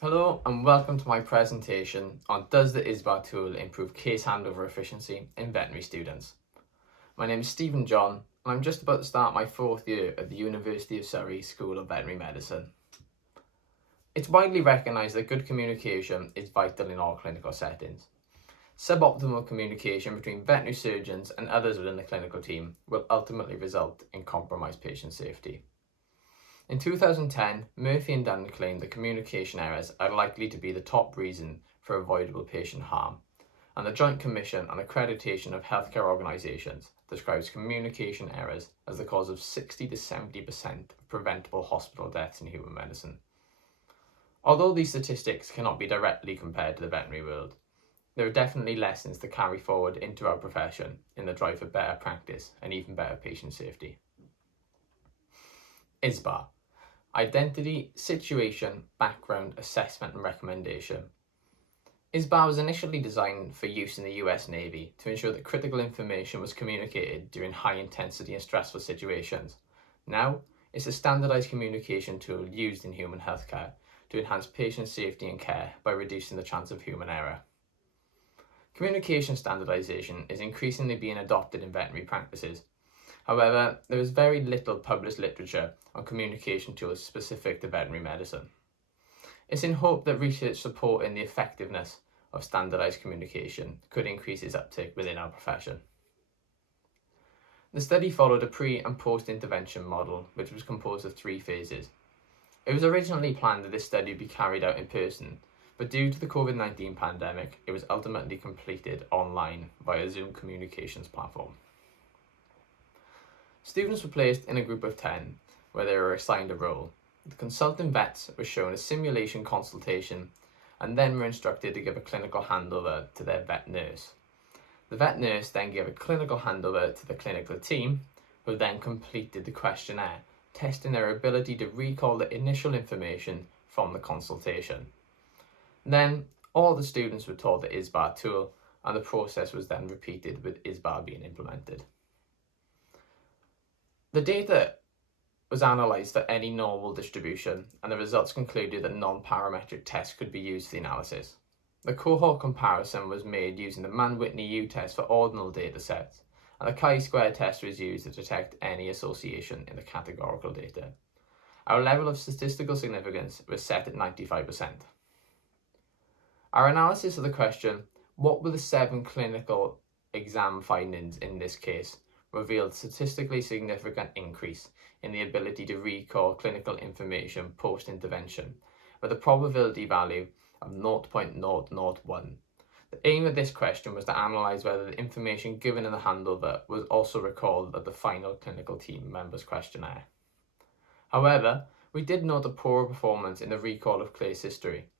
Hello and welcome to my presentation on Does the ISBAR tool improve case handover efficiency in veterinary students? My name is Stephen John and I'm just about to start my fourth year at the University of Surrey School of Veterinary Medicine. It's widely recognised that good communication is vital in all clinical settings. Suboptimal communication between veterinary surgeons and others within the clinical team will ultimately result in compromised patient safety. In 2010, Murphy and Dunn claimed that communication errors are likely to be the top reason for avoidable patient harm, and the Joint Commission on Accreditation of Healthcare Organisations describes communication errors as the cause of 60 to 70% of preventable hospital deaths in human medicine. Although these statistics cannot be directly compared to the veterinary world, there are definitely lessons to carry forward into our profession in the drive for better practice and even better patient safety. ISBAR. Identity, Situation, Background, Assessment and Recommendation. ISBAR was initially designed for use in the US Navy to ensure that critical information was communicated during high intensity and stressful situations. Now, it's a standardized communication tool used in human healthcare to enhance patient safety and care by reducing the chance of human error. Communication standardization is increasingly being adopted in veterinary practices. However, there is very little published literature on communication tools specific to veterinary medicine. It's in hope that research supporting the effectiveness of standardized communication could increase its uptake within our profession. The study followed a pre- and post-intervention model, which was composed of 3 phases. It was originally planned that this study would be carried out in person, but due to the COVID-19 pandemic, it was ultimately completed online via Zoom communications platform. Students were placed in a group of 10, where they were assigned a role. The consultant vets were shown a simulation consultation and then were instructed to give a clinical handover to their vet nurse. The vet nurse then gave a clinical handover to the clinical team, who then completed the questionnaire, testing their ability to recall the initial information from the consultation. Then, all the students were taught the ISBAR tool, and the process was then repeated with ISBAR being implemented. The data was analysed for any normal distribution, and the results concluded that non-parametric tests could be used for the analysis. The cohort comparison was made using the Mann-Whitney U test for ordinal data sets, and the chi-square test was used to detect any association in the categorical data. Our level of statistical significance was set at 95%. Our analysis of the question, what were the 7 clinical exam findings in this case, revealed statistically significant increase in the ability to recall clinical information post-intervention, with a probability value of 0.001. The aim of this question was to analyse whether the information given in the handover was also recalled at the final clinical team members' questionnaire. However, we did note a poor performance in the recall of case history.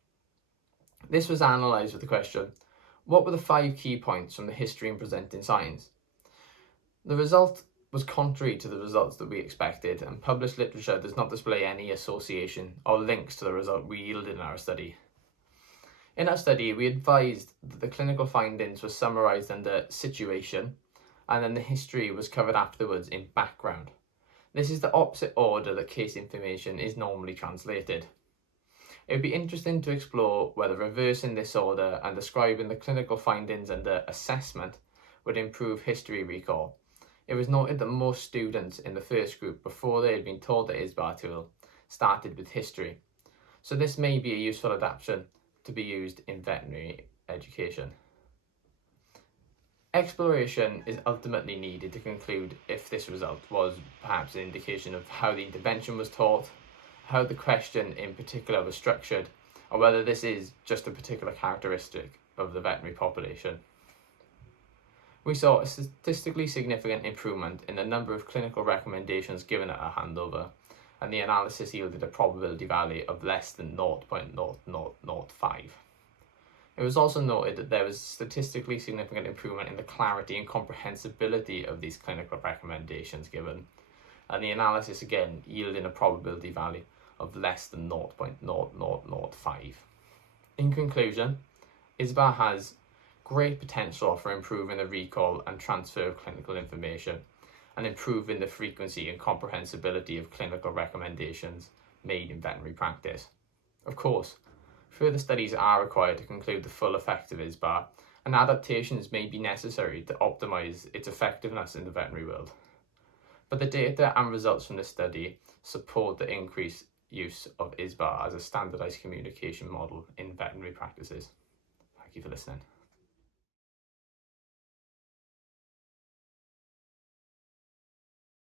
This was analysed with the question, what were the 5 key points from the history and presenting signs? The result was contrary to the results that we expected, and published literature does not display any association or links to the result we yielded in our study. In our study, we advised that the clinical findings were summarised under situation, and then the history was covered afterwards in background. This is the opposite order that case information is normally translated. It would be interesting to explore whether reversing this order and describing the clinical findings under assessment would improve history recall. It was noted that most students in the first group, before they had been taught the ISBAR tool, started with history. So this may be a useful adaptation to be used in veterinary education. Exploration is ultimately needed to conclude if this result was perhaps an indication of how the intervention was taught, how the question in particular was structured, or whether this is just a particular characteristic of the veterinary population. We saw a statistically significant improvement in the number of clinical recommendations given at our handover, and the analysis yielded a probability value of less than 0.0005. It was also noted that there was statistically significant improvement in the clarity and comprehensibility of these clinical recommendations given, and the analysis again yielding a probability value of less than 0.0005. In conclusion, ISBAR has great potential for improving the recall and transfer of clinical information and improving the frequency and comprehensibility of clinical recommendations made in veterinary practice. Of course, Further studies are required to conclude the full effect of ISBAR, and adaptations may be necessary to optimise its effectiveness in the veterinary world. But the data and results from this study support the increased use of ISBAR as a standardised communication model in veterinary practices. Thank you for listening.